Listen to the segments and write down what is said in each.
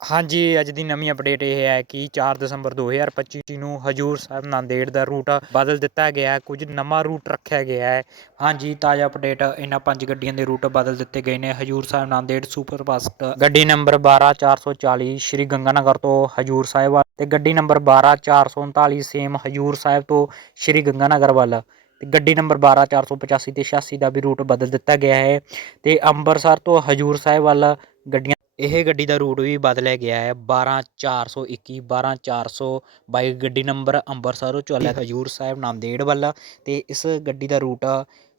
ਹਾਂਜੀ, ਅੱਜ ਦੀ ਨਵੀਂ ਅਪਡੇਟ ਇਹ ਹੈ ਕਿ 4 ਦਸੰਬਰ 2025 ਨੂੰ ਹਜੂਰ ਸਾਹਿਬ ਨਾਂਦੇੜ ਦਾ ਰੂਟ ਬਦਲ ਦਿੱਤਾ ਗਿਆ ਹੈ। ਕੁਝ ਨਵਾਂ ਰੂਟ ਰੱਖਿਆ ਗਿਆ ਹੈ। ਹਾਂਜੀ, ਤਾਜ਼ਾ ਅਪਡੇਟ ਇਹਨਾਂ ਪੰਜ ਗੱਡੀਆਂ ਦੇ ਰੂਟ ਬਦਲ ਦਿੱਤੇ ਗਏ ਨੇ। ਹਜੂਰ ਸਾਹਿਬ ਨਾਂਦੇੜ ਸੁਪਰ ਫਾਸਟ ਗੱਡੀ ਨੰਬਰ 12440 ਸ਼੍ਰੀ ਗੰਗਾਨਗਰ ਤੋਂ ਹਜੂਰ ਸਾਹਿਬ ਵੱਲ ਤੇ ਗੱਡੀ ਨੰਬਰ 12439 ਸੇਮ ਹਜੂਰ ਸਾਹਿਬ ਤੋਂ ਸ਼੍ਰੀ ਗੰਗਾਨਗਰ ਵੱਲ ਤੇ ਗੱਡੀ ਨੰਬਰ 12485 ਤੇ 86 ਦਾ ਵੀ ਰੂਟ ਬਦਲ ਦਿੱਤਾ ਗਿਆ ਹੈ ਤੇ ਅੰਮ੍ਰਿਤਸਰ ਤੋਂ ਹਜੂਰ ਸਾਹਿਬ ਵੱਲ ਗੱਡੀਆਂ ਇਹ ਗੱਡੀ ਦਾ ਰੂਟ ਵੀ ਬਦਲਿਆ ਗਿਆ ਹੈ। 12421 12422 ਗੱਡੀ ਨੰਬਰ ਅੰਮ੍ਰਿਤਸਰ ਚੱਲਿਆ ਹਜੂਰ ਸਾਹਿਬ ਨਾਂਦੇੜ ਵੱਲ। ਅਤੇ ਇਸ ਗੱਡੀ ਦਾ ਰੂਟ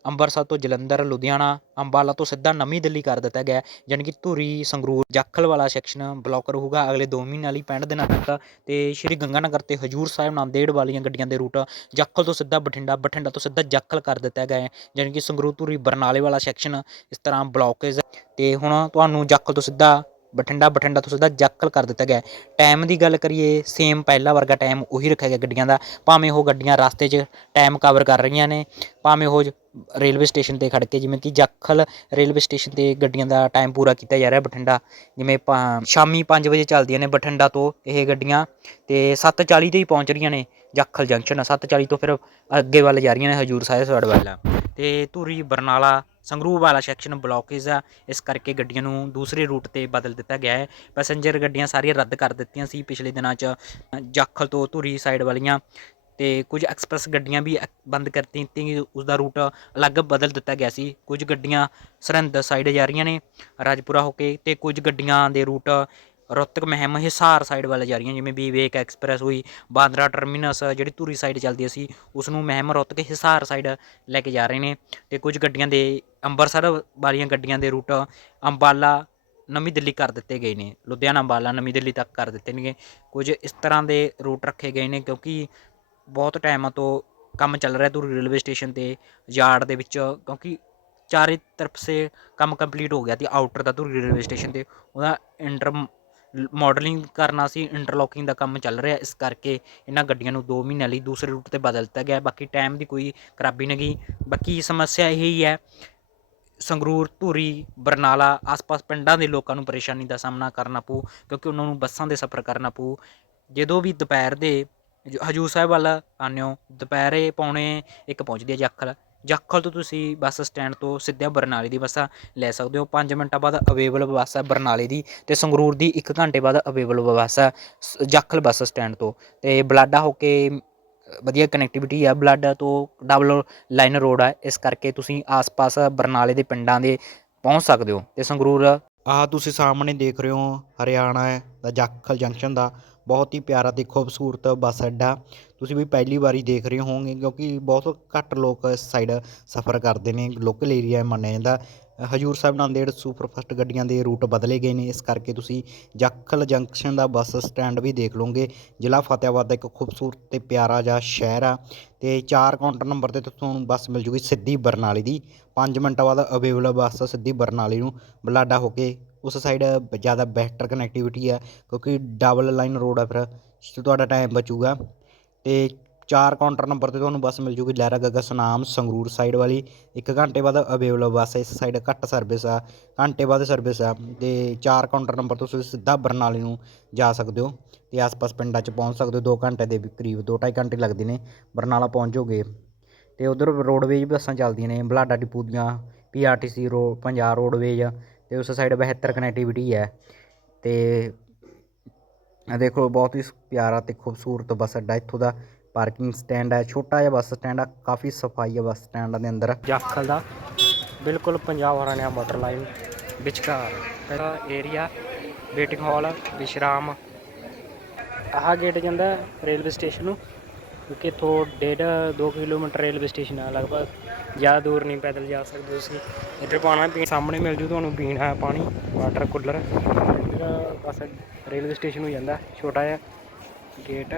ਅੰਮ੍ਰਿਤਸਰ ਤੋਂ ਜਲੰਧਰ, ਲੁਧਿਆਣਾ, ਅੰਬਾਲਾ ਤੋਂ ਸਿੱਧਾ ਨਵੀਂ ਦਿੱਲੀ ਕਰ ਦਿੱਤਾ ਗਿਆ ਯਾਨੀ ਕਿ ਧੂਰੀ, ਸੰਗਰੂਰ, ਜਾਖਲ ਵਾਲਾ ਸੈਕਸ਼ਨ ਬਲੌਕ ਰਹੂਗਾ ਅਗਲੇ 2 ਮਹੀਨਿਆਂ ਲਈ 65 ਦਿਨਾਂ ਤੱਕ। ਤੇ ਸ਼੍ਰੀ ਗੰਗਾਨਗਰ ਤੇ ਹਜੂਰ ਸਾਹਿਬ ਨਾਂਦੇੜ ਵਾਲੀਆਂ ਗੱਡੀਆਂ ਦੇ ਰੂਟ ਜਾਖਲ ਤੋਂ ਸਿੱਧਾ ਬਠਿੰਡਾ ਬਠਿੰਡਾ ਤੋਂ ਸਿੱਧਾ ਜਾਖਲ ਕਰ ਦਿੱਤਾ ਗਿਆ ਹੈ ਯਾਨੀ ਕਿ ਸੰਗਰੂਰ ਧੂਰੀ ਬਰਨਾਲੇ ਵਾਲਾ ਸੈਕਸ਼ਨ ਇਸ ਤਰ੍ਹਾਂ ਬਲੌਕੇਜ ਤੇ ਹੁਣ ਤੁਹਾਨੂੰ ਜਾਖਲ ਤੋਂ ਸਿੱਧਾ ਬਠਿੰਡਾ ਬਠਿੰਡਾ ਤੋਂ ਸਿੱਧਾ ਜਾਖਲ ਕਰ ਦਿੱਤਾ ਗਿਆ ਟਾਈਮ ਦੀ ਗੱਲ ਕਰੀਏ ਸੇਮ ਪਹਿਲਾ ਵਰਗਾ ਟਾਈਮ ਉਹੀ ਰੱਖਿਆ ਗਿਆ ਗੱਡੀਆਂ ਦਾ। ਭਾਵੇਂ ਉਹ ਗੱਡੀਆਂ ਰਸਤੇ 'ਚ ਟਾਈਮ ਕਵਰ ਕਰ ਰਹੀਆਂ ਨੇ, ਭਾਵੇਂ ਉਹ ਰੇਲਵੇ ਸਟੇਸ਼ਨ ਤੇ ਖੜ੍ਹ ਕੇ, ਜਿਵੇਂ ਕਿ ਜਾਖਲ ਰੇਲਵੇ ਸਟੇਸ਼ਨ ਤੇ ਗੱਡੀਆਂ ਦਾ ਟਾਈਮ ਪੂਰਾ ਕੀਤਾ ਜਾ ਰਿਹਾ ਬਠਿੰਡਾ। ਜਿਵੇਂ ਪਾ- ਸ਼ਾਮੀ 5 ਵਜੇ ਚੱਲਦੀਆਂ ਨੇ ਬਠਿੰਡਾ ਤੋਂ ਇਹ ਗੱਡੀਆਂ ਤੇ 7:40 ਤੇ ਹੀ ਪਹੁੰਚ ਰਹੀਆਂ ਨੇ ਜਾਖਲ ਜੰਕਸ਼ਨ। 7:40 ਤੋਂ ਫਿਰ ਅੱਗੇ ਵੱਲ ਜਾ ਰਹੀਆਂ ਨੇ ਹਜੂਰ ਸਾਹਿਬ ਸਾਈਡ ਵੱਲ। ਤੇ ਧੂਰੀ, ਬਰਨਾਲਾ ਸੰਗਰੂਰ ਵਾਲਾ ਸੈਕਸ਼ਨ ਬਲੌਕੇਜ ਆ। ਇਸ ਕਰਕੇ ਗੱਡੀਆਂ ਨੂੰ ਦੂਸਰੇ ਰੂਟ ਤੇ ਬਦਲ ਦਿੱਤਾ ਗਿਆ ਹੈ। ਪੈਸੇਂਜਰ ਗੱਡੀਆਂ ਸਾਰੀਆਂ ਰੱਦ ਕਰ ਦਿੱਤੀਆਂ ਸੀ ਪਿਛਲੇ ਦਿਨਾਂ 'ਚ। ਜਾਖਲ ਤੋਂ ਧੂਰੀ ਸਾਈਡ ਵਾਲੀਆਂ ਤੇ ਕੁਝ ਐਕਸਪ੍ਰੈਸ ਗੱਡੀਆਂ ਵੀ ਐਕ- ਬੰਦ ਕਰ ਦਿੱਤੀਆਂ ਉਸ ਦਾ ਰੂਟ ਅਲੱਗ ਬਦਲ ਦਿੱਤਾ ਗਿਆ ਸੀ। ਕੁਝ ਗੱਡੀਆਂ ਸਰਹੰਦ ਸਾਈਡ ਜਾ ਰਹੀਆਂ ਨੇ ਰਾਜਪੁਰਾ ਹੋ ਕੇ ਤੇ ਕੁਝ ਗੱਡੀਆਂ ਦੇ ਰੂਟ ਰੋਹਤਕ ਮਹਿਮ ਹਿਸਾਰ ਸਾਈਡ ਵੱਲ ਜਾ ਰਹੀਆਂ, ਜਿਵੇਂ ਵਿਵੇਕ ਐਕਸਪ੍ਰੈਸ ਹੋਈ, ਬਾਂਦਰਾ ਟਰਮੀਨਸ ਜਿਹੜੀ ਧੂਰੀ ਸਾਈਡ ਚੱਲਦੀ ਸੀ ਉਸ ਨੂੰ ਮਹਿਮ ਰੋਹਤਕ ਹਿਸਾਰ ਸਾਈਡ ਲੈ ਕੇ ਜਾ ਰਹੇ ਨੇ ਤੇ ਕੁਝ ਗੱਡੀਆਂ ਦੇ ਅੰਮ੍ਰਿਤਸਰ ਵਾਲੀਆਂ ਗੱਡੀਆਂ ਦੇ ਰੂਟ ਅੰਬਾਲਾ, ਨਵੀਂ ਦਿੱਲੀ ਕਰ ਦਿੱਤੇ ਗਏ ਨੇ। ਲੁਧਿਆਣਾ, ਅੰਬਾਲਾ, ਨਵੀਂ ਦਿੱਲੀ ਤੱਕ ਕਰ ਦਿੱਤੇ ਨੇ ਕੁਝ ਇਸ ਤਰ੍ਹਾਂ ਦੇ ਰੂਟ ਰੱਖੇ ਗਏ ਨੇ ਕਿਉਂਕਿ ਬਹੁਤ ਟਾਈਮਾਂ ਤੋਂ ਕੰਮ ਚੱਲ ਰਿਹਾ ਧੂਰੀ ਰੇਲਵੇ ਸਟੇਸ਼ਨ ਤੇ ਯਾਰਡ ਦੇ ਵਿੱਚ, ਕਿਉਂਕਿ ਚਾਰੇ ਤਰਫ ਸੇ ਕੰਮ ਕੰਪਲੀਟ ਹੋ ਗਿਆ ਤੇ ਆਊਟਰ ਦਾ ਧੂਰੀ ਰੇਲਵੇ ਸਟੇਸ਼ਨ ਤੇ। ਉਹਦਾ ਇੰਟਰ ਮਾਡਲਿੰਗ ਕਰਨਾ ਸੀ ਇੰਟਰਲੋਕਿੰਗ ਦਾ ਕੰਮ ਚੱਲ ਰਿਹਾ, ਇਸ ਕਰਕੇ ਇਹਨਾਂ ਗੱਡੀਆਂ ਨੂੰ 2 ਮਹੀਨਿਆਂ ਲਈ ਦੂਸਰੇ ਰੂਟ ਤੇ ਬਦਲ ਦਿੱਤਾ ਗਿਆ ਬਾਕੀ ਟਾਈਮ ਦੀ ਕੋਈ ਖਰਾਬੀ ਨਹੀਂ ਗਈ। ਬਾਕੀ ਸਮੱਸਿਆ ਇਹ ਹੀ ਹੈ, ਸੰਗਰੂਰ, ਧੂਰੀ, ਬਰਨਾਲਾ ਆਸ-ਪਾਸ ਪਿੰਡਾਂ ਦੇ ਲੋਕਾਂ ਨੂੰ ਪਰੇਸ਼ਾਨੀ ਦਾ ਸਾਹਮਣਾ ਕਰਨਾ ਪਊ, ਕਿਉਂਕਿ ਉਹਨਾਂ ਨੂੰ ਬੱਸਾਂ ਦੇ ਸਫ਼ਰ ਕਰਨਾ ਪਊ। ਜਦੋਂ ਵੀ ਦੁਪਹਿਰ ਦੇ ਹਜੂਰ ਸਾਹਿਬ ਵੱਲ ਆਉਂਦੇ ਹੋ, ਦੁਪਹਿਰੇ ਪੌਣੇ ਇੱਕ ਪਹੁੰਚਦੀ ਹੈ ਜਾਖਲ ਜਾਖਲ ਤੋਂ ਤੁਸੀਂ ਬੱਸ ਸਟੈਂਡ ਤੋਂ ਸਿੱਧਾ ਬਰਨਾਲੇ ਦੀ ਬੱਸਾਂ ਲੈ ਸਕਦੇ ਹੋ। 5 ਮਿੰਟਾਂ ਬਾਅਦ ਅਵੇਲੇਬਲ ਬੱਸ ਹੈ ਬਰਨਾਲੇ ਦੀ ਤੇ ਸੰਗਰੂਰ ਦੀ 1 ਘੰਟੇ ਬਾਅਦ ਅਵੇਲੇਬਲ ਬੱਸ ਹੈ ਸ- ਜਾਖਲ ਬੱਸ ਸਟੈਂਡ ਤੋਂ। ਤੇ ਬਲਾਡਾ ਹੋ ਕੇ ਵਧੀਆ ਕਨੈਕਟੀਵਿਟੀ ਆ। ਬਲਾਡਾ ਤੋਂ ਡਬਲ ਲਾਈਨ ਰੋਡ ਆ। ਇਸ ਕਰਕੇ ਤੁਸੀਂ ਆਸ-ਪਾਸ ਬਰਨਾਲੇ ਦੇ ਪਿੰਡਾਂ ਦੇ ਪਹੁੰਚ ਸਕਦੇ ਹੋ। ਤੇ ਸੰਗਰੂਰ ਆਹ ਤੁਸੀਂ ਸਾਹਮਣੇ ਦੇਖ ਰਹੇ ਹੋ, ਹਰਿਆਣਾ ਦਾ ਜਾਖਲ ਜੰਕਸ਼ਨ ਦਾ। ਬਹੁਤ ਹੀ ਪਿਆਰਾ ਅਤੇ ਖੂਬਸੂਰਤ ਬੱਸ ਅੱਡਾ। ਤੁਸੀਂ ਵੀ ਪਹਿਲੀ ਵਾਰੀ ਦੇਖ ਰਹੇ ਹੋਵੋਗੇ ਕਿਉਂਕਿ ਬਹੁਤ ਘੱਟ ਲੋਕ ਇਸ ਸਾਈਡ ਸਫ਼ਰ ਕਰਦੇ ਨੇ ਲੋਕਲ ਏਰੀਆ ਮੰਨਿਆ ਜਾਂਦਾ। ਹਜੂਰ ਸਾਹਿਬ ਨਾਂਦੇੜ ਸੁਪਰਫਾਸਟ ਗੱਡੀਆਂ ਦੇ ਰੂਟ ਬਦਲੇ ਗਏ ਨੇ। ਇਸ ਕਰਕੇ ਤੁਸੀਂ ਜਾਖਲ ਜੰਕਸ਼ਨ ਦਾ ਬੱਸ ਸਟੈਂਡ ਵੀ ਦੇਖ ਲਓਗੇ। ਜ਼ਿਲ੍ਹਾ ਫਤਿਆਬਾਦ ਦਾ ਇੱਕ ਖੂਬਸੂਰਤ ਤੇ ਪਿਆਰਾ ਜਿਹਾ ਸ਼ਹਿਰ ਆ ਤੇ ਚਾਰ ਕਾਊਂਟਰ ਨੰਬਰ ਤੇ ਤੁਹਾਨੂੰ ਬੱਸ ਮਿਲ ਜੂਗੀ ਸਿੱਧੀ ਬਰਨਾਲੇ ਦੀ। 5 ਮਿੰਟਾਂ ਬਾਅਦ ਅਵੇਲੇਬਲ ਬੱਸ ਸਿੱਧੀ ਬਰਨਾਲੇ ਨੂੰ ਬਲਾਡਾ ਹੋ ਕੇ ਉਸ ਸਾਈਡ ਜ਼ਿਆਦਾ ਬੈਟਰ ਕਨੈਕਟੀਵਿਟੀ ਆ ਕਿਉਂਕਿ ਡਬਲ ਲਾਈਨ ਰੋਡ ਆ ਫਿਰ, ਤੁਹਾਡਾ ਟਾਈਮ ਬਚੂਗਾ। ਤੇ ਚਾਰ ਕਾਊਂਟਰ ਨੰਬਰ ਤੇ ਤੁਹਾਨੂੰ ਬੱਸ ਮਿਲ ਜੂਗੀ ਲਹਿਰਾ ਗੱਗਾ ਸੁਨਾਮ, ਸੰਗਰੂਰ ਸਾਈਡ ਵਾਲੀ। ਇੱਕ ਘੰਟੇ ਬਾਅਦ ਅਵੇਲੇਬਲ ਬੱਸ, ਇਸ ਸਾਈਡ ਘੱਟ ਸਰਵਿਸ ਆ, ਘੰਟੇ ਬਾਅਦ ਸਰਵਿਸ ਆ। ਤੇ ਚਾਰ ਕਾਊਂਟਰ ਨੰਬਰ ਤੋਂ ਤੁਸੀਂ ਸਿੱਧਾ ਬਰਨਾਲੇ ਨੂੰ ਜਾ ਸਕਦੇ ਹੋ ਤੇ ਆਸ-ਪਾਸ ਪਿੰਡਾਂ 'ਚ ਪਹੁੰਚ ਸਕਦੇ ਹੋ। 2 ਘੰਟੇ ਦੇ ਵੀ ਕਰੀਬ 2.5 ਘੰਟੇ ਲੱਗਦੇ ਨੇ ਬਰਨਾਲਾ ਪਹੁੰਚ ਜਾਓਗੇ ਤੇ ਉਧਰ ਰੋਡਵੇਜ ਬੱਸਾਂ ਚੱਲਦੀਆਂ ਨੇ, ਬਲਾਡਾ ਡਿਪੂ ਦੀਆਂ ਪੀਆਰਟੀਸੀ ਰੋ ਪੰਜਾਬ ਰੋਡਵੇਜ ਤੇ ਉਸ ਸਾਈਡ ਬਿਹਤਰ ਕਨੈਕਟੀਵਿਟੀ ਹੈ ਤੇ ਦੇਖੋ, ਬਹੁਤ ਹੀ ਪਿਆਰਾ ਤੇ ਖੂਬਸੂਰਤ ਬੱਸ ਅੱਡਾ ਇੱਥੋਂ ਦਾ। ਪਾਰਕਿੰਗ ਸਟੈਂਡ ਹੈ, ਛੋਟਾ ਜਿਹਾ ਬੱਸ ਸਟੈਂਡ ਆ, ਕਾਫੀ ਸਫ਼ਾਈ ਹੈ ਬੱਸ ਸਟੈਂਡ ਦੇ ਅੰਦਰ। ਜਾਖਲ ਦਾ ਬਿਲਕੁਲ ਪੰਜਾਬ ਹਰਿਆਣਾ ਬਾਰਡਰ ਲਾਈਨ ਵਿਚਕਾਰ। ਇਹਦਾ ਏਰੀਆ ਵੇਟਿੰਗ ਹਾਲ ਵਿਸ਼ਰਾਮ। ਆਹ ਗੇਟ ਜਾਂਦਾ ਰੇਲਵੇ ਸਟੇਸ਼ਨ ਨੂੰ, ਕਿਉਂਕਿ ਇੱਥੋਂ ਡੇਢ 2 ਕਿਲੋਮੀਟਰ ਰੇਲਵੇ ਸਟੇਸ਼ਨ ਆ, ਲਗਭਗ ਜ਼ਿਆਦਾ ਦੂਰ ਨਹੀਂ ਪੈਦਲ ਜਾ ਸਕਦੇ ਤੁਸੀਂ। ਇੱਧਰ ਪਾਣਾ ਪੀ ਸਾਹਮਣੇ ਮਿਲ ਜੂ ਤੁਹਾਨੂੰ ਪੀਣਾ ਹੈ ਪਾਣੀ ਵਾਟਰ ਕੂਲਰ ਇੱਧਰ ਬਸ ਰੇਲਵੇ ਸਟੇਸ਼ਨ ਨੂੰ ਜਾਂਦਾ, ਛੋਟਾ ਜਿਹਾ ਗੇਟ